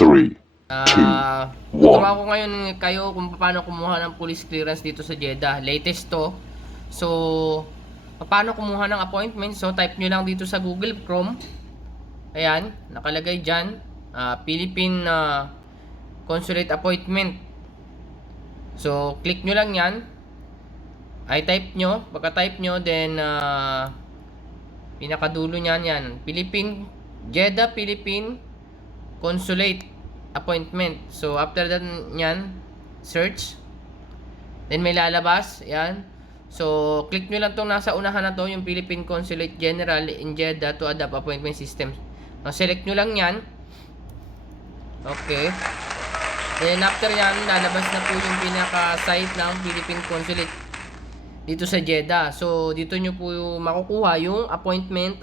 3, 2, Tuturuan 1. ko ngayon kayo kung paano kumuha ng police clearance dito sa Jeddah. Latest to. So, paano kumuha ng appointment? So, type nyo lang dito sa Google Chrome. Ayan, nakalagay dyan. Philippine Consulate Appointment. So, click nyo lang yan. Ay type nyo. Pagka-type nyo, then pinakadulo nyan yan. Jeddah Philippine Consulate Appointment. So, after that nyan, search. Then may lalabas. Yan. So, click nyo lang itong nasa unahan na to, yung Philippine Consulate General in Jeddah to adopt appointment system. Select nyo lang yan. Okay. Then, after yan, lalabas na po yung pinaka-site ng Philippine Consulate dito sa Jeddah. So, dito nyo po makukuha yung appointment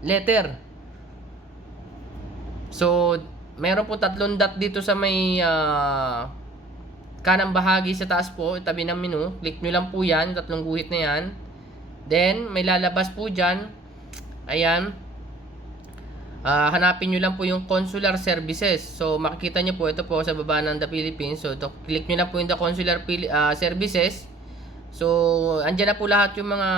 letter. So, meron po 3 dot dito sa may kanang bahagi sa taas po, tabi ng menu. Click nyo lang po yan, 3 guhit na yan. Then, may lalabas po dyan. Ayan. Hanapin nyo lang po yung consular services. So, makikita nyo po, ito po sa baba ng The Philippines. So, click nyo lang po yung The Consular Services. So, andyan na po lahat yung mga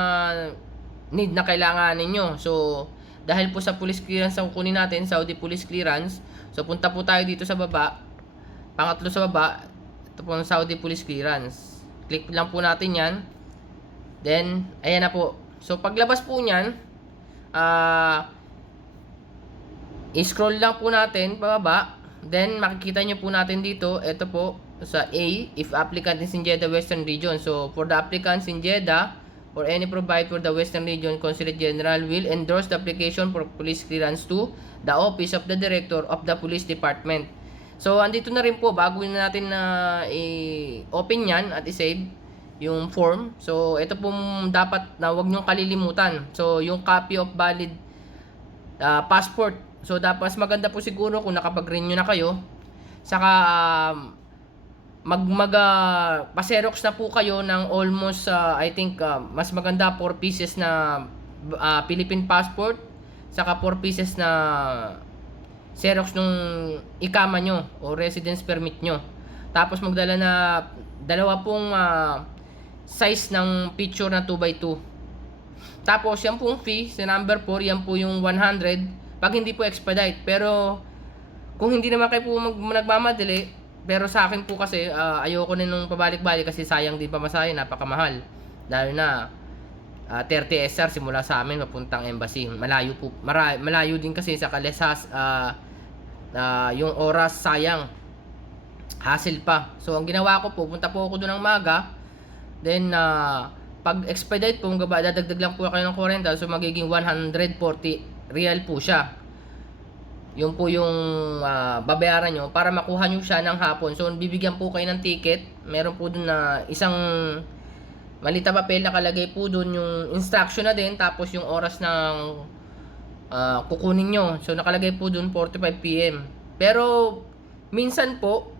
need na kailangan ninyo. So, dahil po sa police clearance ang kunin natin, Saudi police clearance. So, punta po tayo dito sa baba. Pangatlo sa baba, ito po ang Saudi police clearance. Click lang po natin yan. Then, ayan na po. So, paglabas po nyan, i-scroll lang po natin pababa. Then, makikita nyo po natin dito, ito po, sa A, if applicant is in Jeddah Western Region. So, for the applicants in Jeddah, or any provide for the Western Region, Consulate General will endorse the application for police clearance to the Office of the Director of the Police Department. So, andito na rin po, bago na natin na i-open yan at i-save yung form. So, ito po dapat na huwag nyong kalilimutan. So, yung copy of valid passport. So, dapat mas maganda po siguro kung nakapag-renew na kayo. Saka, pa-xerox na po kayo ng almost, I think, mas maganda 4 pieces na Philippine passport. Saka 4 pieces na xerox nung ikama nyo o residence permit nyo. Tapos magdala na 2 pong size ng picture na 2x2. Tapos yan pong fee sa number 4, yan po yung 100 pag hindi po expedite. Pero kung hindi naman kayo po nagmamadali, pero sa akin po kasi ayoko na nung pabalik-balik kasi sayang din pamasahe, napakamahal. Lalo na 30 SR simula sa amin papuntang embassy. Malayo po, malayo din kasi sa Kalesas, yung oras sayang. Hassle pa. So ang ginawa ko po, punta po ako doon ng maga. Then pag expedite po, dadagdag lang po kayo ng 40, so magiging 140 real po siya. Yung po yung babayaran nyo para makuha nyo siya ng hapon. So, bibigyan po kayo ng ticket. Meron po dun na isang malita papel na nakalagay po dun yung instruction na din. Tapos yung oras ng kukunin nyo. So, nakalagay po dun 45 PM. Pero, minsan po,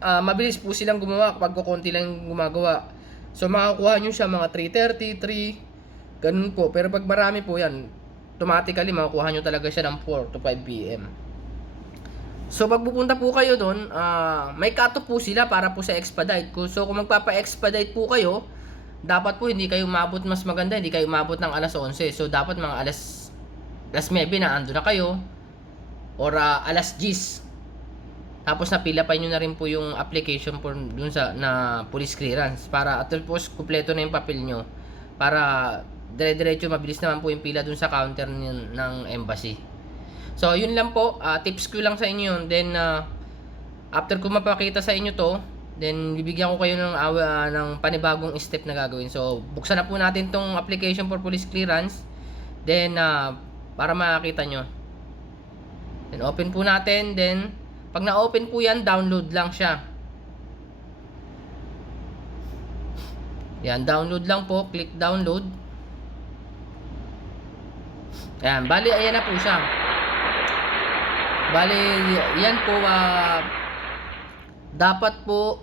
mabilis po silang gumawa kapag kukunti lang yung gumagawa. So, makakuha nyo siya mga 3:30, 3, ganun po. Pero pag marami po yan, automatically makukuha nyo talaga siya ng 4 to 5 PM. So pag pupunta po kayo doon, may cut-off po sila para po sa expedite. So kung magpapa-expedite po kayo, dapat po hindi kayo umabot, mas maganda hindi kayo umabot ng alas 11. So dapat mga alas 9 na ando na kayo, or alas 10. Tapos napila pa nyo na rin po yung application po dun sa na police clearance para at least kumpleto na yung papel nyo para dire-diretso mabilis naman po yung pila dun sa counter ng embassy. So yun lang po, tips ko lang sa inyo yun. Then after ko mapakita sa inyo to, then bibigyan ko kayo ng panibagong step na gagawin. So buksan na po natin tong application for police clearance. Then para makita nyo, then open po natin. Then pag na-open po yan, download lang siya. Yan, download lang po. Click download. Ayan, bali, ayan na po siya. Bali, yan po, dapat po,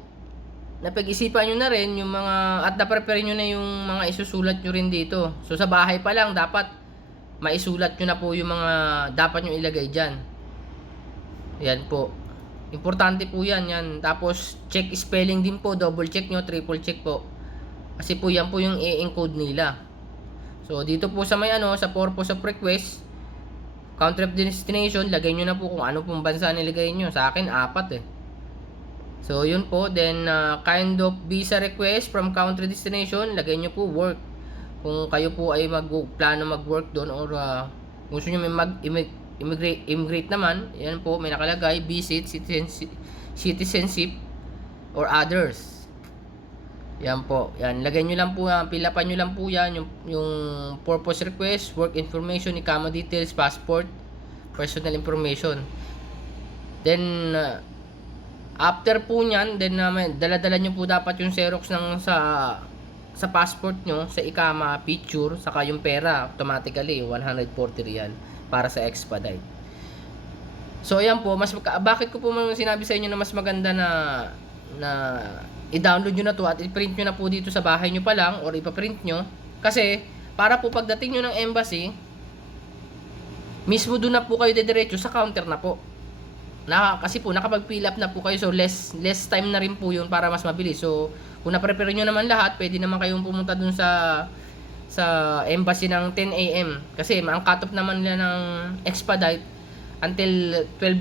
napag-isipan nyo na rin yung mga, at na-prepare nyo na yung mga isusulat nyo rin dito. So, sa bahay pa lang, dapat maisulat nyo na po yung mga dapat nyo ilagay dyan. Yan po. Importante po yan. Tapos, check spelling din po. Double check nyo, triple check po. Kasi po, yan po yung i-encode nila. So, dito po sa may sa purpose of request, country of destination, lagay nyo na po kung ano pong bansa nilagay nyo. Sa akin, 4 eh. So, yun po. Then, kind of visa request from country destination, lagay nyo po work. Kung kayo po ay plano mag-work doon or gusto nyo may immigrate naman, yan po, may nakalagay, visit, citizenship, or others. Yan po. Yan, lagay nyo lang po, pilapan nyo lang po yan, yung purpose request, work information, ikama details, passport, personal information. Then, after po nyan, then dala-dala nyo po dapat yung Xerox ng sa passport nyo, sa ikama, picture, saka yung pera, automatically, 140 real para sa expedite. So, ayan po, bakit ko po sinabi sa inyo na mas maganda na i-download nyo na to at i-print nyo na po dito sa bahay nyo pa lang or ipaprint nyo. Kasi, para po pagdating nyo ng embassy, mismo doon na po kayo dediretso sa counter na po. Kasi po, nakapag-fill up na po kayo, so less time na rin po yun para mas mabilis. So, kung na-prepare nyo naman lahat, pwede naman kayong pumunta dun sa embassy ng 10 AM. Kasi ang cut-off naman nila ng expedite until 12.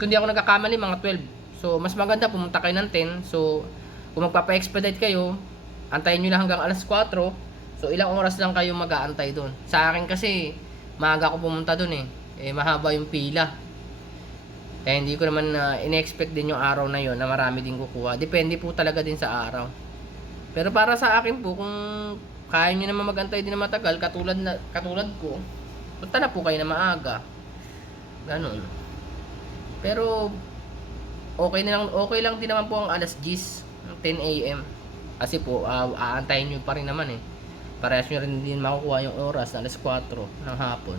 Kung di ako nagkakamali, mga 12. So, mas maganda pumunta kayo ng 10. So, kung magpapa-expedite kayo, antayin nyo lang hanggang alas 4. So, ilang oras lang kayo mag-aantay dun. Sa akin kasi, maaga ako pumunta dun eh. Mahaba yung pila. Kaya hindi ko naman in-expect din yung araw na yon na marami din kukuha. Depende po talaga din sa araw. Pero para sa akin po, kung kaya nyo naman magantay din na matagal, katulad ko, punta na po kayo na maaga. Ganun. Pero, okay lang din naman po ang alas 10, 10 AM. Kasi po, aantayin nyo pa rin naman eh. Parehas nyo rin din makukuha yung oras na alas 4 ng hapon.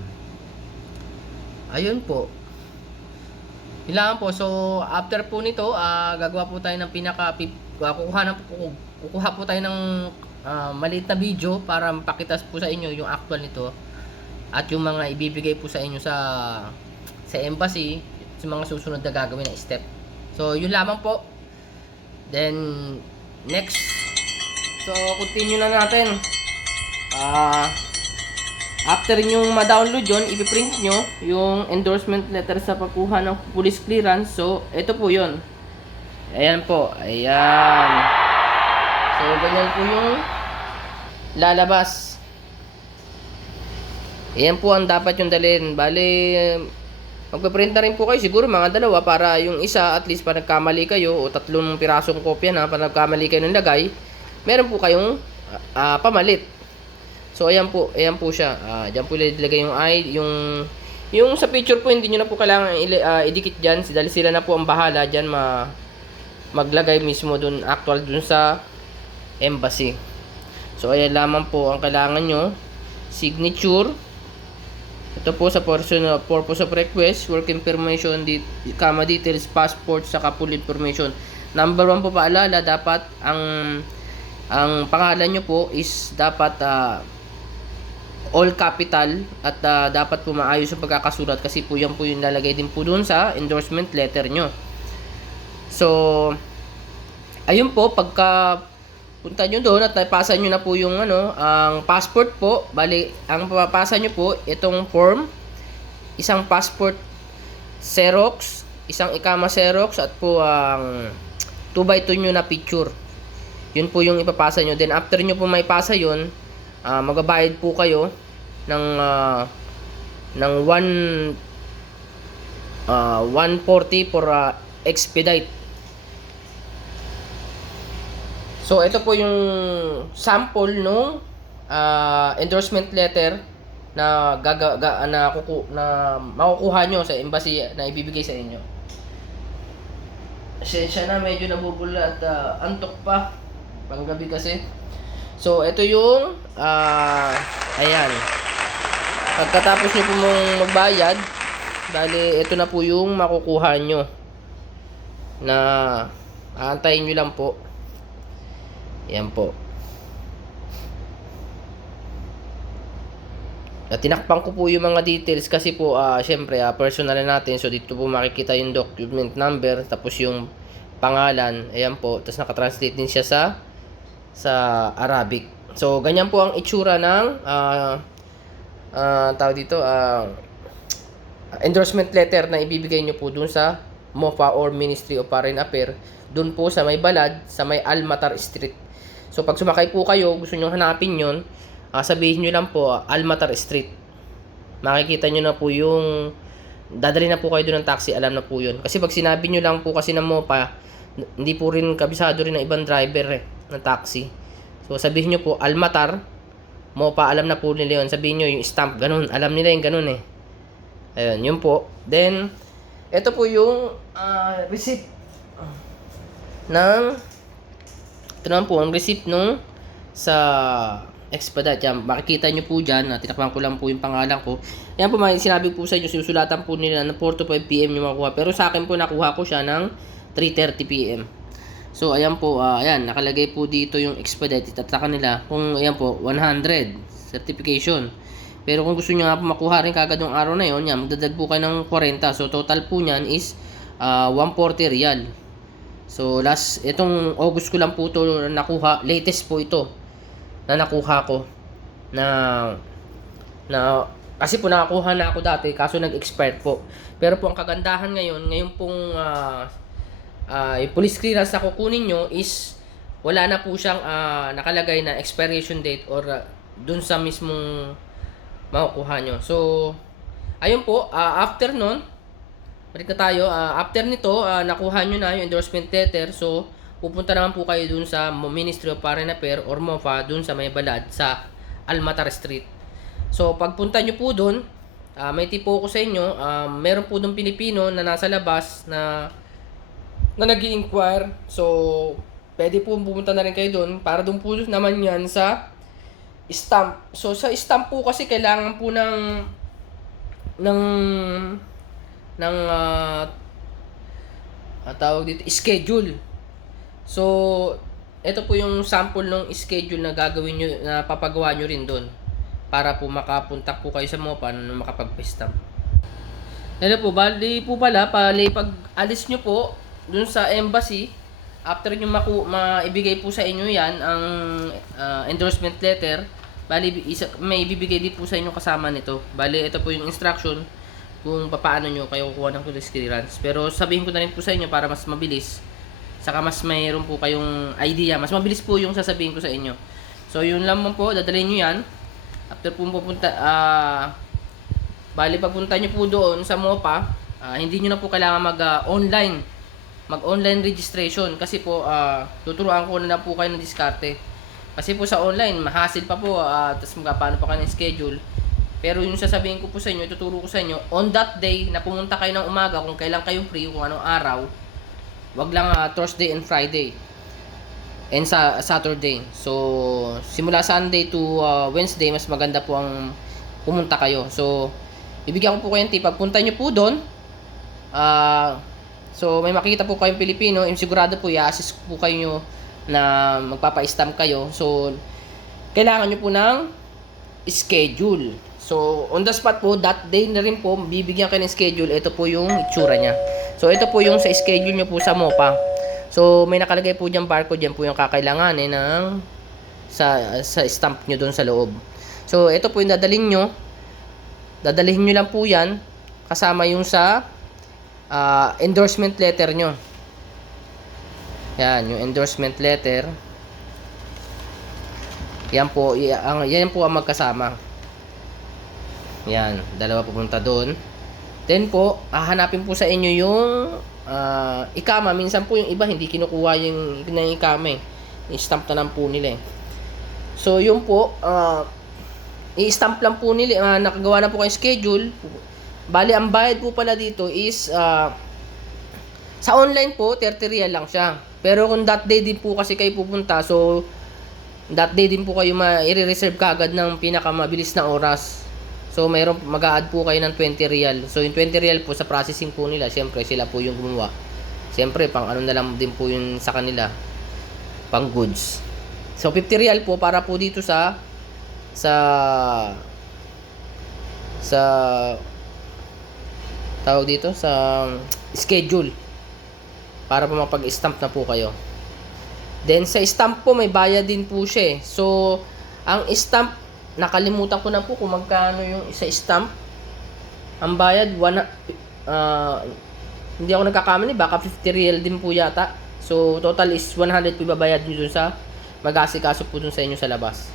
Ayun po. Kailangan po. So, after po nito, gagawa po tayo ng kukuha po tayo ng maliit na video para mapakita po sa inyo yung actual nito at yung mga ibibigay po sa inyo sa embassy, sa mga susunod na gagawin na step. So, yun lamang po. Then, next. So, continue na natin. After nyong ma-download yun, ipiprint nyo yung endorsement letter sa pagkuha ng police clearance. So, ito po yun. Ayan po. Ayan. So, ganyan po yung lalabas. Ayan po ang dapat yung dalhin. Bali, magpiprint na rin po kayo. Siguro mga 2 para yung isa, at least pa nagkamali kayo, o 3 pirasong kopya na, para nagkamali kayo ng lagay, meron po kayong pamalit. So, ayan po siya. Diyan po ilagay yung yung sa picture po, hindi nyo na po kailangan idikit dyan. Dahil sila na po ang bahala dyan maglagay mismo dun, actual dun sa embassy. So, ayan lamang po ang kailangan nyo. Signature. Ito po sa purpose of request, work information, comma details, passport, saka full information. Number 1 po paalala, dapat ang pangalan nyo po is dapat all capital at dapat po maayos yung pagkakasulat kasi po yan po yung lalagay din po dun sa endorsement letter nyo. So, ayun po, pagka punta nyo doon at napasa nyo na po yung ang passport po, bali, ang papapasa nyo po, itong form, isang passport Xerox, isang ikama Xerox, at po ang 2x2 nyo na picture. Yun po yung ipapasa nyo. Then after nyo po may pasa yun, magbabayad po kayo ng 140 for expedite. So, ito po yung sample nung endorsement letter na makukuha nyo sa embassy na ibibigay sa inyo. Pasensya na, medyo nabubula at antok pa. Panggabi kasi. So, ito yung ayan. Pagkatapos nyo po mong magbayad, bali, ito na po yung makukuha nyo na aantayin nyo lang po. Yan po. Tinakpan ko po yung mga details kasi po syempre personal na natin. So dito po makikita yung document number tapos yung pangalan. Ayan po. Tapos nakatranslate din siya sa Arabic. So ganyan po ang itsura ng tawag dito endorsement letter na ibibigay nyo po dun sa MOFA or Ministry of Foreign Affairs dun po sa may Balad, sa may Almatar Street. So pag sumakay po kayo, gusto nyo hanapin yon, sabihin nyo lang po Almatar Street. Makikita nyo na po yung dadali na po kayo doon ng taxi, alam na po yun. Kasi pag sinabi nyo lang po kasi ng MOPA, hindi po rin kabisado rin ng ibang driver ng taxi. So sabihin nyo po Almatar, MOPA, alam na po nila yun. Sabihin nyo yung stamp, ganun, alam nila yung ganun Ayun, yun po. Then, ito po yung receipt ng ito naman po ang receipt nung sa expedite. Yan, makikita nyo po dyan, tinakpan ko lang po yung pangalan ko. Yan po, sinabi po sa inyo, sinusulatan po nila na 4 to 5 PM yung makuha. Pero sa akin po, nakuha ko siya ng 3:30 PM. So, ayan po, ayan, nakalagay po dito yung expedite. Itataka nila kung, ayan po, 100 certification. Pero kung gusto nyo nga po makuha rin kagad yung araw na yun, yan, magdadagdag po kayo ng 40. So, total po nyan is 140 real. So, itong August ko lang po ito nakuha. Latest po ito na nakuha ko. Kasi po nakakuha na ako dati, kaso nag-expired po. Pero po ang kagandahan ngayon pong yung police clearance na kukunin nyo is wala na po siyang nakalagay na expiration date or dun sa mismong makukuha nyo. So, ayun po, after nun, balik na tayo, after nito, nakuha nyo na yung endorsement letter. So, pupunta naman po kayo dun sa Ministry of Foreign Affairs or MOFA, dun sa may Balad, sa Almatar Street. So, pagpunta nyo po dun, may tipo ko sa inyo, meron po dun Pilipino na nasa labas na nag-i-inquire. So, pwede po pumunta na rin kayo dun para dun po naman yan sa stamp. So sa stamp po kasi kailangan po ng tawag dito schedule. So ito po yung sample ng schedule na gagawin nyo, na papagawa nyo rin doon para po makapunta po kayo sa MOPA na makapag-stamp. Ano po, bali po pala, pag alis nyo po dun sa embassy, after nyo maibigay po sa inyo yan, ang endorsement letter, bali may ibibigay din po sa inyo kasama nito. Bali, ito po yung instruction kung paano nyo kayo kukuha ng police clearance. Pero sabihin ko na rin po sa inyo para mas mabilis, saka mas mayroon po kayong idea, mas mabilis po yung sasabihin ko sa inyo. So, yun lang po, dadalhin nyo yan. After po pupunta, bali pagpunta nyo po doon sa MOPA, hindi nyo na po kailangan mag-online registration kasi po tuturuan ko na po kayo ng diskarte. Kasi po sa online, mahassle pa po, tapos paano pa kayo ng schedule. Pero yung sasabihin ko po sa inyo, ituturo ko sa inyo, on that day na pumunta kayo ng umaga, kung kailan kayo free, kung anong araw, wag lang Thursday and Friday and Saturday. So, simula Sunday to Wednesday, mas maganda po ang pumunta kayo. So, bibigyan ko po kayo ng tip. Pagpunta nyo po doon, so may makita po kayong Pilipino, sigurado po i-assist po kayo na magpapa-stamp kayo. So, kailangan nyo po ng schedule. So, on the spot po, that day na rin po, bibigyan kayo ng schedule. Ito po yung itsura niya. So, ito po yung sa schedule nyo po sa MOPA. So, may nakalagay po dyan barcode, dyan po yung kakailanganin ng sa stamp nyo doon sa loob. So, ito po yung dadalhin nyo. Dadalhin nyo lang po yan kasama yung sa endorsement letter nyo. Yan, yung endorsement letter. Yan po ang magkasama. Yan, dalawa pupunta doon. Then po, hahanapin po sa inyo yung ikama. Minsan po yung iba hindi kinukuha yung ikama i-stamp na lang po nila So, yun po, i-stamp lang po nila, nakagawa na po kayong schedule. Bali, ang bayad po pala dito is sa online po, 30 real lang siya. Pero kung that day din po kasi kayo pupunta, so that day din po kayo i-reserve kagad ng pinakamabilis na oras. So mayroon mag-a-add po kayo ng 20 real. So yung 20 real po sa processing po nila, syempre sila po yung gumawa. Syempre pang ano na lang din po yun sa kanila, pang goods. So 50 real po para po dito sa sa tawag dito sa schedule para po mapag-stamp na po kayo. Then sa stamp po may bayad din po siya eh. So ang stamp nakalimutan ko na po kung magkano yung isa stamp. Ang bayad hindi ako nagkakamali, baka 50 real din po yata. So total is 100 po ibabayad niyo dun sa mag-asikaso po dun sa inyo sa labas.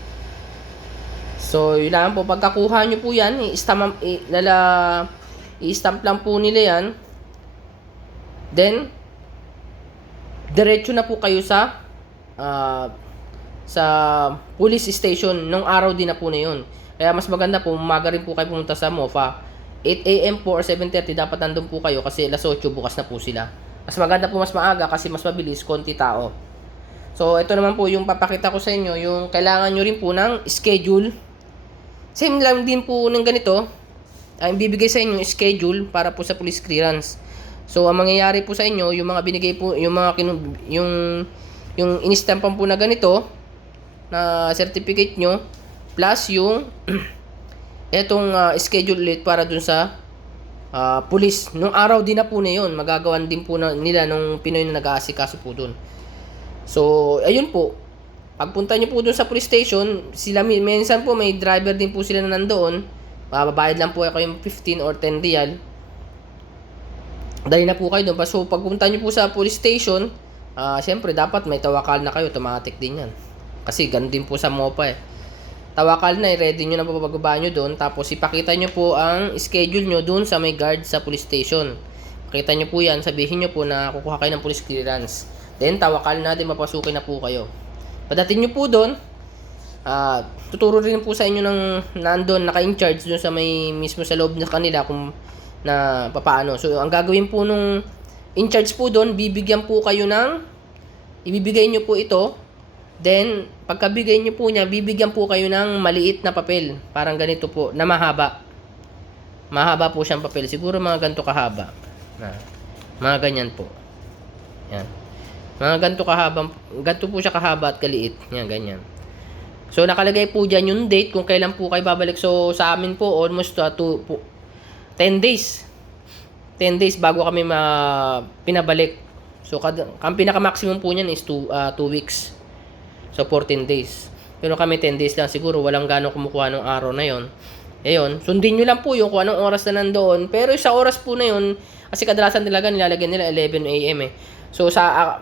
So yun lang po, pagkakuha nyo po yan, i-stamp lang po nila yan. Then diretso na po kayo sa police station nung araw din na po na yun. Kaya mas maganda po, umaga rin po kayo pumunta sa MOFA. 8 AM po or 7:30 dapat nandun po kayo kasi alas 8 bukas na po sila. Mas maganda po mas maaga kasi mas mabilis, konti tao. So ito naman po yung papakita ko sa inyo, yung kailangan nyo rin po ng schedule. Same lang din po ng ganito, ay bibigay sa inyo yung schedule para po sa police clearance. So ang mangyayari po sa inyo, yung mga binigay po, yung mga yung in-stampan po na ganito na certificate nyo plus yung etong schedule ulit para dun sa police. Nung araw din na po na yun, magagawan din po nila nung Pinoy na nag-aasikaso po dun. So ayun po, pagpunta nyo po dun sa police station, sila minsan po may driver din po sila na nandoon. Babayad lang po kayo yung 15 or 10 real. Dali na po kayo doon. So pagpunta nyo po sa police station, siyempre dapat may tawakal na kayo, automatic din yan. Kasi ganun din po sa MOPA eh. Tawakal na, ready nyo na pagbaba nyo doon. Tapos ipakita nyo po ang schedule nyo doon sa may guard sa police station. Pakita nyo po yan, sabihin nyo po na kukuha kayo ng police clearance. Then tawakal na din, mapasukin na po kayo. Pagdating nyo po doon, tuturo rin po sa inyo ng nandun, naka-in-charge doon sa may mismo sa loob na kanila kung na papaano. So ang gagawin po nung in-charge po doon, ibibigay nyo po ito. Then pagkabigay nyo po niya, bibigyan po kayo ng maliit na papel. Parang ganito po, na mahaba. Mahaba po siyang papel. Siguro mga ganito kahaba. Mga ganyan po. Yan. Mga ganito po siya kahaba at kaliit. Yan, ganyan. So, nakalagay po dyan yung date kung kailan po kayo babalik. So, sa amin po, almost 10 days. 10 days bago kami pinabalik. So, ang pinaka-maximum po niyan is 2 weeks. So, 14 days. Pero kami 10 days lang. Siguro, walang gano'ng kumukuha ng araw na yon. Ayun, sundin nyo lang po yung kung anong oras na nandoon. Pero sa oras po na yun, kasi kadalasan talaga nilalagyan nila 11 AM eh. So sa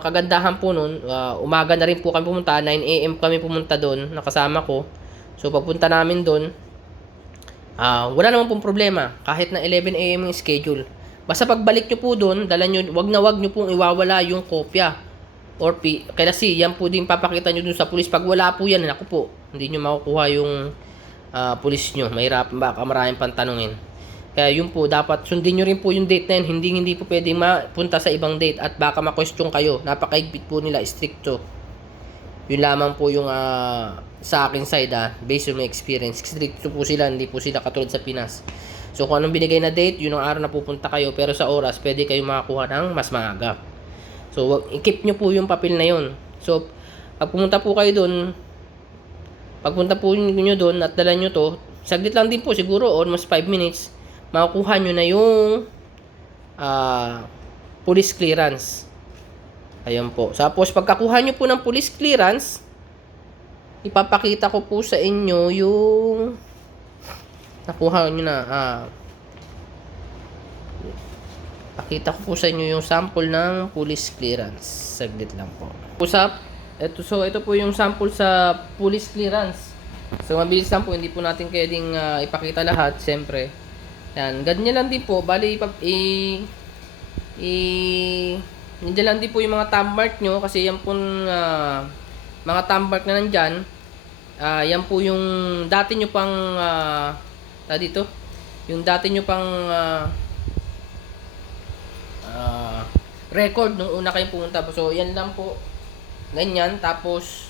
kagandahan po nun, umaga na rin po kami pumunta, 9 AM kami pumunta doon, nakasama ko. So pagpunta namin doon, wala naman pong problema, kahit na 11 AM yung schedule. Basta pagbalik nyo po doon, wag nyo pong iwawala yung kopya. Or kasi yan po din papakita nyo doon sa pulis. Pag wala po yan, naku po, hindi nyo makukuha yung pulis nyo. Mahirap, baka maraming pantanungin. Kaya yun po, dapat sundin nyo rin po yung date na yun. Hindi po pwedeng mapunta sa ibang date at baka ma-question kayo. Napakaigpit po nila, stricto. Yun lamang po yung sa akin side based on my experience. Stricto po sila, hindi po sila katulad sa Pinas. So kung anong binigay na date, yun ang araw na pupunta kayo. Pero sa oras, pwede kayo makakuha ng mas maaga. So i-keep nyo po yung papel na yun. So pag pumunta po kayo doon, pagpunta po nyo doon at dala nyo to, saglit lang din po, siguro almost 5 minutes, makukuha nyo na yung police clearance. Ayan po. Tapos pagkakuha nyo po ng police clearance, ipapakita ko po sa inyo yung nakuha nyo na. Pakita ko po sa inyo yung sample ng police clearance. Saglit lang po. Ito po yung sample sa police clearance. So mabilis lang po, hindi po natin pwedeng ipakita lahat, siyempre. Yan, ganyan lang din po. Bali, nandiyan lang din po yung mga thumb mark nyo. Kasi yan po mga thumb mark na nandyan. Yan po yung dati nyo pang dito. Yung dati nyo pang record nung una kayong pumunta. So, yan lang po. Ganyan. Tapos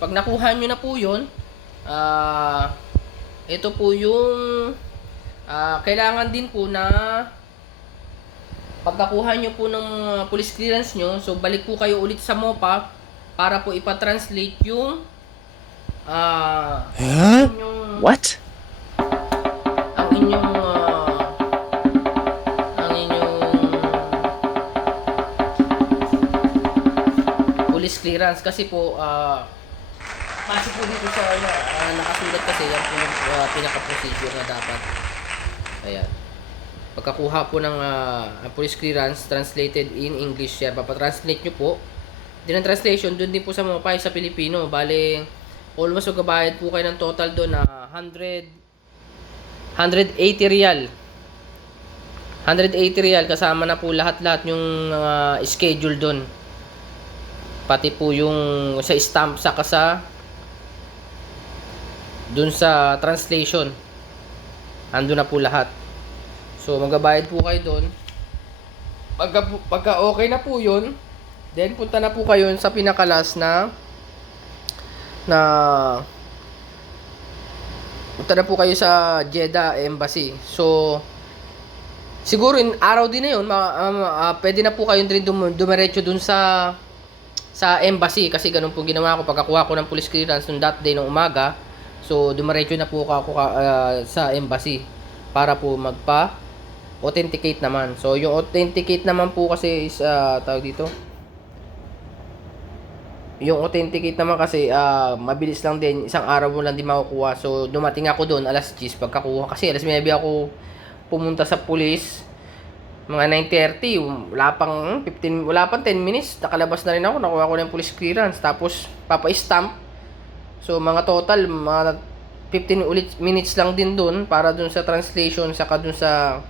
pag nakuha nyo na po yun, ito po yung kailangan din po na pagkakuha nyo po ng police clearance nyo, so balik po kayo ulit sa MOPA para po ipa-translate yung What? ang inyong ang inyong police clearance kasi po kasi po dito sa nakasulat kasi yan po yung pinaka-procedure na dapat. Ayan. Pagkakuha po ng police clearance translated in English yan, papatranslate nyo po. Din ang translation, dun din po sa mga payo sa Pilipino. Bale, almost magbabayad po kayo ng total doon na 180 real. 180 real kasama na po lahat-lahat yung schedule doon. Pati po yung sa stamp saka sa doon sa translation. Ando na po lahat. So magbabayad po kayo doon. Pagka okay na po 'yun, then punta na po kayo sa pinakalas na punta na po kayo sa Jeddah Embassy. So siguro araw din na 'yun, pwede na po kayo din dumiretso doon sa embassy kasi ganun po ginawa ko pagkakuha ko ng police clearance nung that day ng umaga. So dumiretso na po ako sa embassy para po authenticate naman. So yung authenticate naman po kasi is tawag dito. Yung authenticate naman kasi mabilis lang din, isang araw mo lang din makukuha. So dumating ako doon alas 10 pagkakuha kasi alas 9 ako pumunta sa police. Mga 9:30, wala pang 10 minutes, nakalabas na rin ako, nakuha ko na yung police clearance, tapos papa-stamp. So mga total, mga 15 minutes lang din dun, para dun sa translation, saka dun sa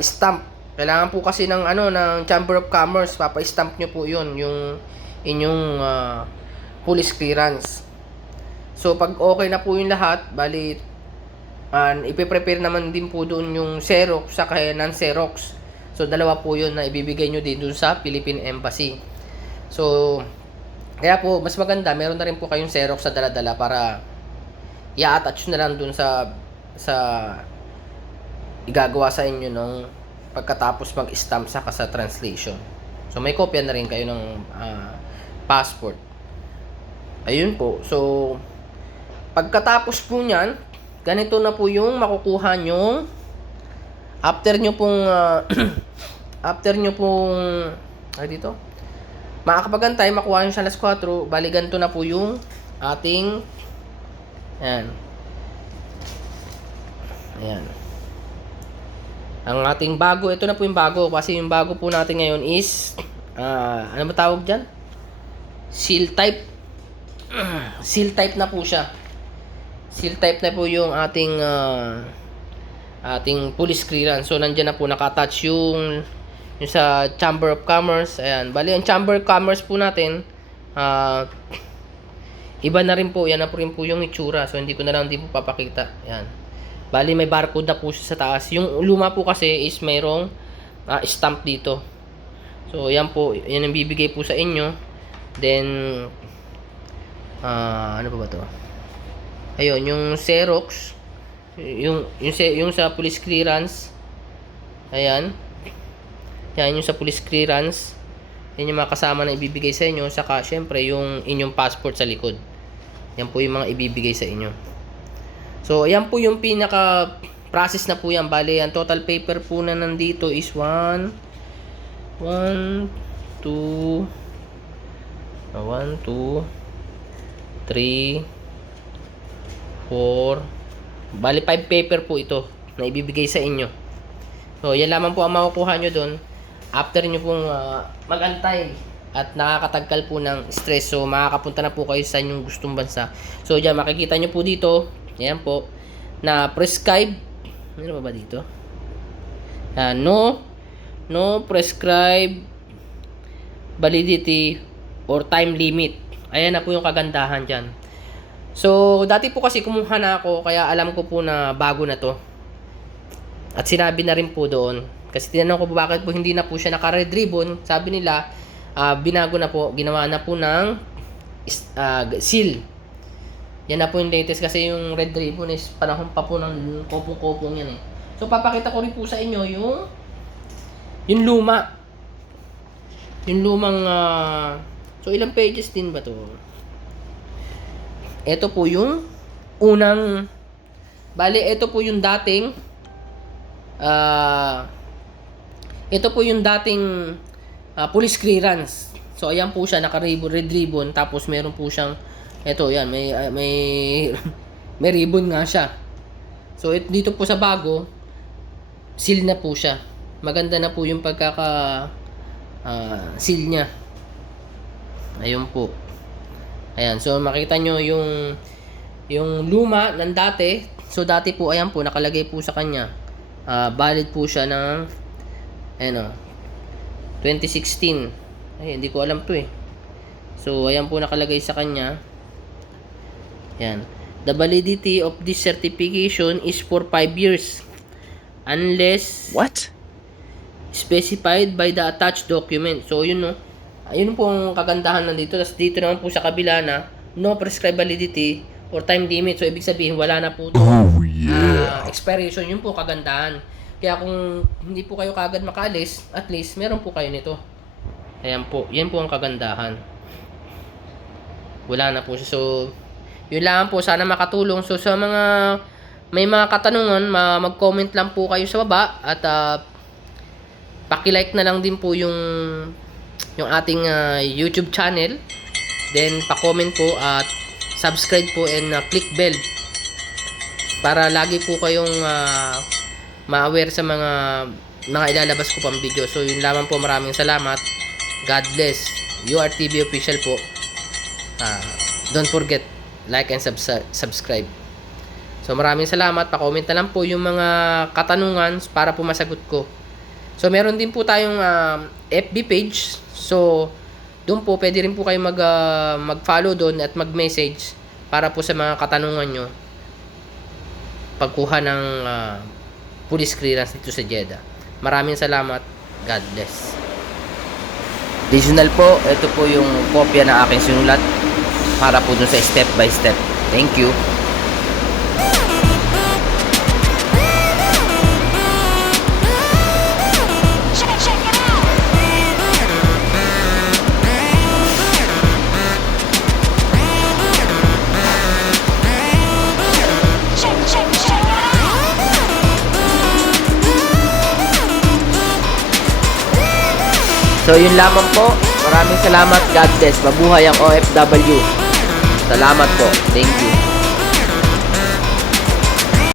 stamp. Kailangan po kasi ng ng Chamber of Commerce, papa-stamp nyo po yun, yung inyong police clearance. So pag okay na po yung lahat, bali, ipe-prepare naman din po doon yung Xerox saka non-Xerox. So dalawa po 'yun na ibibigay nyo din doon sa Philippine Embassy. So kaya po mas maganda meron na rin po kayong Xerox sa dala-dala para i-attach na lang doon sa igagawa sa inyo nung pagkatapos mag-stamp saka sa translation. So may kopya na rin kayo ng passport. Ayun po. So pagkatapos po niyan, ganito na po yung makukuha nyo after nyo pong dito makakapagantay, makuha nyo siya alas 4, bali ganito na po yung ating ayan ang ating bago. Ito na po yung bago kasi yung bago po natin ngayon is ano ba tawag dyan? Seal type. Seal type na po siya. Seal type na po yung ating police clearance. So nandiyan na po naka-attach yung sa Chamber of Commerce. Ayan, bali ang Chamber of Commerce po natin iba na rin po. Yan na po rin po yung itsura. So hindi ko na lang din po papakita. Ayan. Bali may barcode na po siya sa taas. Yung luma po kasi is mayroong stamp dito. So yan po, yan ang bibigay po sa inyo. Then ano pa ba to? Ayun, yung Xerox, yung sa police clearance. Ayan. Yan yung sa police clearance. Yan yung mga kasama na ibibigay sa inyo, saka syempre yung inyong passport sa likod. Yan po yung mga ibibigay sa inyo. So, ayan po yung pinaka process na po yan. Bale, ang total paper po na nandito is 1 2 3 4, bali 5 paper po ito na ibibigay sa inyo. So yan lamang po ang makukuha nyo doon after nyo pong magantay at nakakatagkal po ng stress. So makakapunta na po kayo sa inyong gustong bansa. So yan, makikita nyo po dito, ayan po, na prescribe, ano ba dito? No prescribe validity or time limit. Ayan na po yung kagandahan dyan. So, dati po kasi kumuha na ako, kaya alam ko po na bago na to. At sinabi na rin po doon, kasi tinanong ko po bakit po hindi na po siya naka-red ribbon. Sabi nila, binago na po, ginawa na po ng seal. Yan na po yung latest kasi yung red ribbon is panahon pa po ng kopong-kopong yan eh. So, papakita ko rin po sa inyo yung luma. Yung lumang So, ilang pages din ba to? Ito po yung unang, bali, ito po yung dating, ito po yung dating police clearance. So, ayan po siya, naka-ribbon, red ribbon, tapos meron po siyang, ito, yan, may ribbon nga siya. So, dito po sa bago, seal na po siya. Maganda na po yung seal niya. Ayun po. Ayan, so makita nyo yung luma ng dati. So, dati po, ayan po, nakalagay po sa kanya. Valid po siya ng, 2016. Ay, hindi ko alam to eh. So, ayan po nakalagay sa kanya. Ayan. The validity of this certification is for 5 years. Unless What? specified by the attached document. So, yun no. Ayun po ang kagandahan nandito. Tapos dito naman po sa kabila na no prescribed validity or time limit. So, ibig sabihin, wala na po ito. Oh, yeah. Expiration, yun po kagandahan. Kaya kung hindi po kayo kagad makaalis, at least, meron po kayo nito. Ayan po. Yan po ang kagandahan. Wala na po siya. So, yun lang po. Sana makatulong. So, sa mga may mga katanungan, mag-comment lang po kayo sa baba. At paki-like na lang din po yung ating YouTube channel. Then pa-comment po at subscribe po and click bell para lagi po kayong ma-aware sa mga ilalabas ko pang video. So yun lamang po, maraming salamat. God bless. URTV official po. Don't forget like and subscribe. So maraming salamat. Pa-comment na lang po yung mga katanungan para po masagot ko. So, meron din po tayong FB page. So, doon po, pwede rin po kayo mag-follow doon at mag-message para po sa mga katanungan nyo pagkuha ng police clearance dito sa Jeddah. Maraming salamat. God bless. Additional po, ito po yung kopya na aking sinulat para po doon sa step by step. Thank you. So, yun lamang po. Maraming salamat. God bless. Mabuhay ang OFW. Salamat po. Thank you.